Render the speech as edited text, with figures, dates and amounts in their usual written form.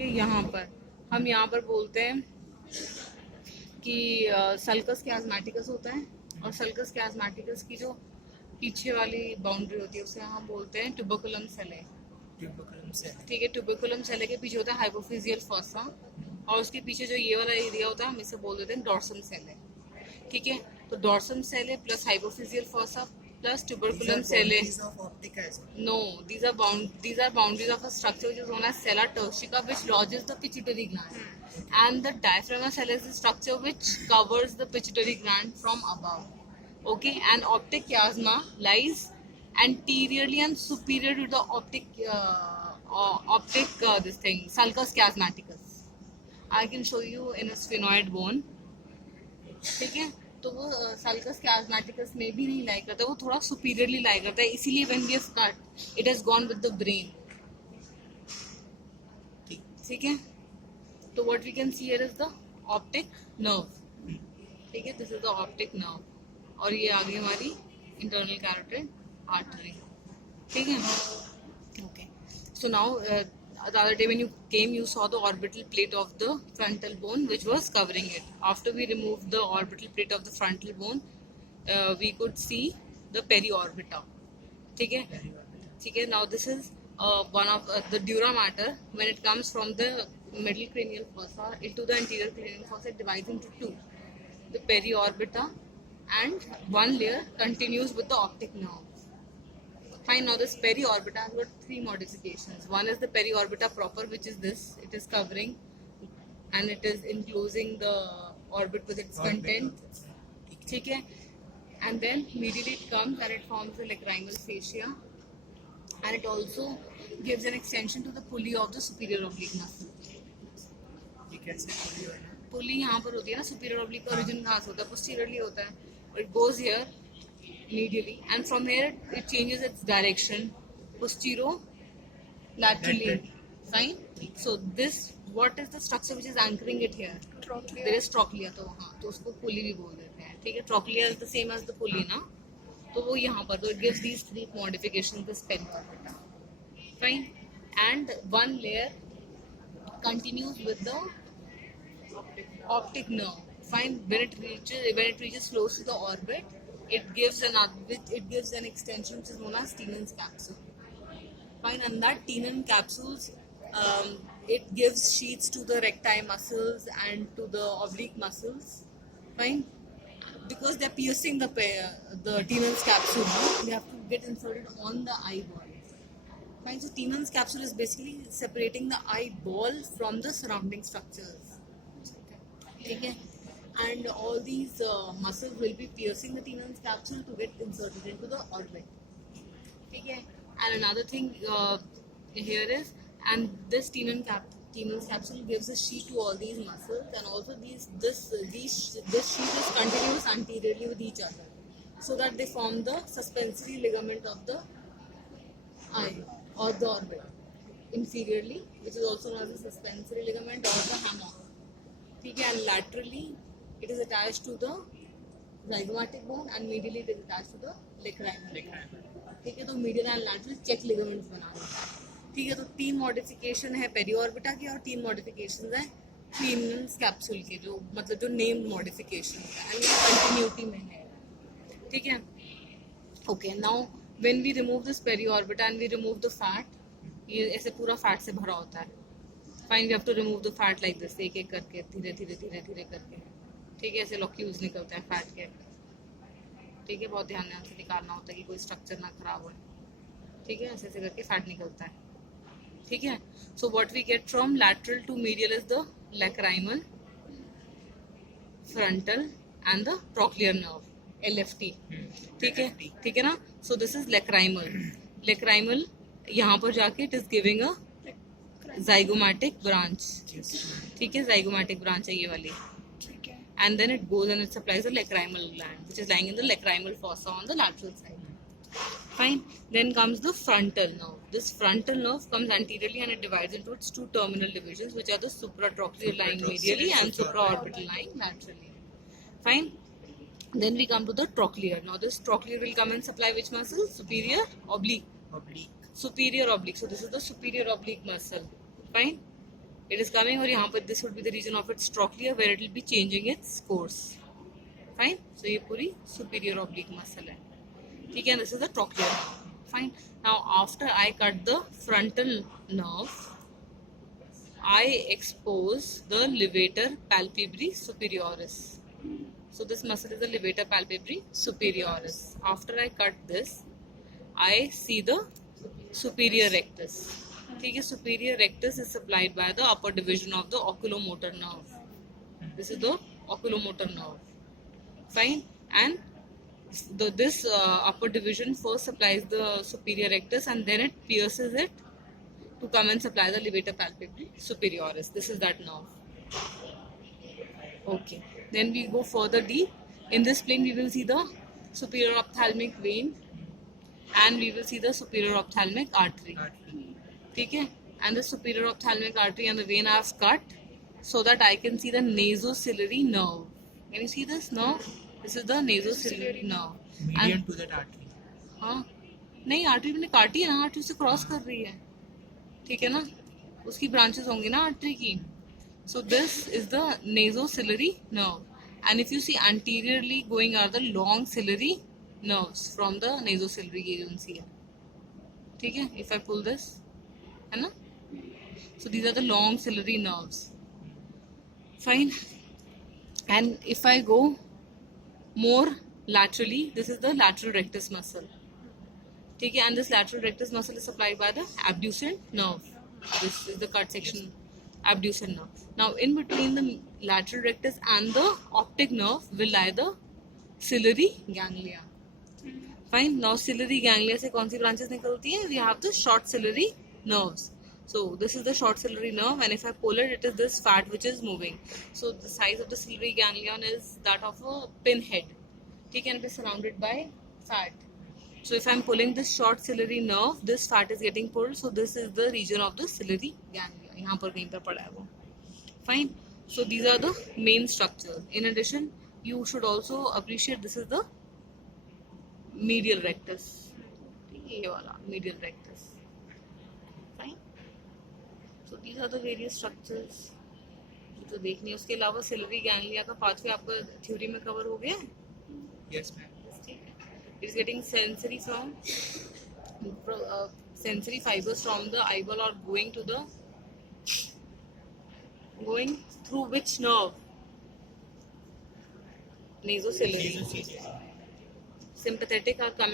है, यहाँ पर हम यहाँ पर बोलते हैं कि सल्कस कैज़मेटिकस होता है, और सल्कस कैज़मेटिकस की जो पीछे वाली बाउंड्री होती है उसे हम बोलते हैं ट्यूबरकुलम सेले। ठीक है, ट्यूबरकुलम सेले के पीछे होता है हाइपोफिजियल फॉसा, और उसके पीछे जो ये वाला एरिया होता है हम इसे बोल देते हैं डॉर्सम सेले। ठीक है, तो dorsum sellae plus hypophyseal fossa plus tuberculum cell. No, these are boundaries of a structure which is known as sella turcica, which lodges the pituitary gland. And the diaphragma cell is the structure which covers the pituitary gland from above. Okay, and optic chiasma lies anteriorly and superior to the this thing sulcus chiasmaticus. I can show you in a sphenoid bone. ठीक है, तो वो sulcus कैज़मेटिकस में भी नहीं लाई करता, वो थोड़ा सुपीरियरली लाई करता है, इसीलिए when we have cut it has gone with the brain. ठीक है, तो what we can see here is the optic nerve. ठीक है, this is the optic nerve, और ये आ गई हमारी इंटरनल कैरोटिड आर्टरी। ठीक है, okay, so now the other day when you came you saw the orbital plate of the frontal bone which was covering it. After we removed the orbital plate of the frontal bone, we could see the periorbita. ठीक है, ठीक है, now this is one of the dura mater. When it comes from the middle cranial fossa into the anterior cranial fossa, it divides into two, the periorbita, and one layer continues with the optic nerve. Fine, now this periorbita has got three modifications. One is the periorbita proper, which is this. It is covering and it is enclosing the orbit with its content. ठीक है, and then medially it comes and it forms the lacrimal fascia, and it also gives an extension to the pulley of the superior oblique muscle. पुली यहाँ पर होती है ना, superior oblique का origin कहाँ से होता है? Posteriorly होता है. It goes here medially, and from here it changes its direction posterolaterally. Fine, so this, what is the structure which is anchoring it here? Trochlea. There is trochlea, तो हाँ, तो उसको पुली भी बोल देते हैं। ठीक है, trochlea is the same as the pulley ना, तो वो यहाँ पर, तो it gives these three modifications, this periorbita. Fine, and one layer continues with the optic nerve. Fine, when it reaches close to the orbit, it gives an extension which is known as Tenon's capsule. Fine, and that Tenon capsules, it gives sheaths to the recti muscles and to the oblique muscles. Fine, because they're piercing the Tenon's capsule, they have to get inserted on the eyeball. Fine, so Tenon's capsule is basically separating the eyeball from the surrounding structures. Okay, and all these muscles will be piercing the Tenon's capsule to get inserted into the orbit. Okay, and another thing here is, and this Tenon's capsule gives a sheath to all these muscles, and also this sheath is continuous anteriorly with each other, so that they form the suspensory ligament of the eye or the orbit inferiorly, which is also known as the suspensory ligament or the hammock. Okay, and laterally it is attached to the zygomatic bone, and medially it is attached to the lacrimal bone. ठीक है, तो medial and lateral cheek ligaments बना देता है। ठीक है, तो तीन मॉडिफिकेशन है पेरियोर्बिटा की, और तीन मॉडिफिकेशन है टीनन्स कैप्सूल के, जो मतलब जो नेम्ड मॉडिफिकेशन है, एंड ये कंटिन्यूटी में है। ठीक है, okay, now when we remove this periorbita and we remove the fat, ये ऐसे पूरा फैट से भरा होता है। Fine, we have to remove the fat like this, एक एक करके, धीरे धीरे धीरे धीरे करके। ठीक है, ऐसे लॉक्यूल्स निकलते हैं फैट के। ठीक है, बहुत ध्यान से निकालना होता है कि कोई स्ट्रक्चर ना खराब हो। ठीक है, ऐसे ऐसे करके फैट निकलता है। ठीक है, so what we get from lateral to medial is the lacrimal, frontal and the trochlear nerve, LFT। ठीक है, ठीक है ना, सो दिस इज लैक्राइमल यहाँ पर जाके it is giving a zygomatic branch. ठीक है, zygomatic branch है ये वाली, and then it goes and it supplies the lacrimal gland, which is lying in the lacrimal fossa on the lateral side. Fine, then comes the frontal nerve. This frontal nerve comes anteriorly and it divides into its two terminal divisions, which are the supratrochlear lying medially and supraorbital lying laterally. Fine, then we come to the trochlear. Now this trochlear will come and supply which muscle? Superior oblique. Superior oblique. So this is the superior oblique muscle. Fine. It is coming, और यहाँ पर this would be the region of its trochlea where it will be changing its course. Fine. So ये पूरी superior oblique muscle है. ठीक है. This is the trochlear. Fine. Now after I cut the frontal nerve, I expose the levator palpebrae superioris. So this muscle is the levator palpebrae superioris. After I cut this, I see the superior rectus. ठीक है. Superior rectus is supplied by the upper division of the oculomotor nerve. This is the oculomotor nerve. Fine. And this upper division first supplies the superior rectus and then it pierces it to come and supply the levator palpebrae superioris. This is that nerve. Okay. Then we go further deep. In this plane we will see the superior ophthalmic vein and we will see the superior ophthalmic artery. ठीक है. And the superior ophthalmic artery and the vein I have cut so that I can see the nasociliary nerve. Can you see this nerve? This is the nasociliary nerve. Median to that artery. हाँ. नहीं, artery मैंने काटी है ना, artery से cross कर रही है. ठीक है ना, उसकी ब्रांचेस होंगी ना आर्टरी की. So this is the nasociliary nerve. And if you see anteriorly going are the long ciliary nerves from the nasociliary agency. ठीक है. If I pull this, है ना? So these are the long ciliary nerves. Fine. And if I go more laterally, this is the lateral rectus muscle. ठीक है. And this lateral rectus muscle is supplied by the abducent nerve. This is the cut section, abducent nerve. Now in between the lateral rectus and the optic nerve will lie the ciliary ganglia. Fine. Now ciliary ganglia से कौन सी branches निकलती हैं? We have the short ciliary nerves. So this is the short ciliary nerve, and if I pull it, it is this fat which is moving. So the size of the ciliary ganglion is that of a pinhead. ठीक है. And it is surrounded by fat. So if I am pulling this short ciliary nerve, this fat is getting pulled. So this is the region of the ciliary ganglia. यहाँ पर कहीं पर पड़ा है वो. Fine. So these are the main structures. In addition, you should also appreciate this is the medial rectus. ये वाला medial rectus. Fine. So these are the various structures जो देखनी है. उसके अलावा ciliary ganglia का pathway आपका थ्योरी में कवर हो गया है? Yes, ma'am. It is getting sensory from sensory fibers from the eyeball are going through which nerve? Nasociliary. Sympathetic are coming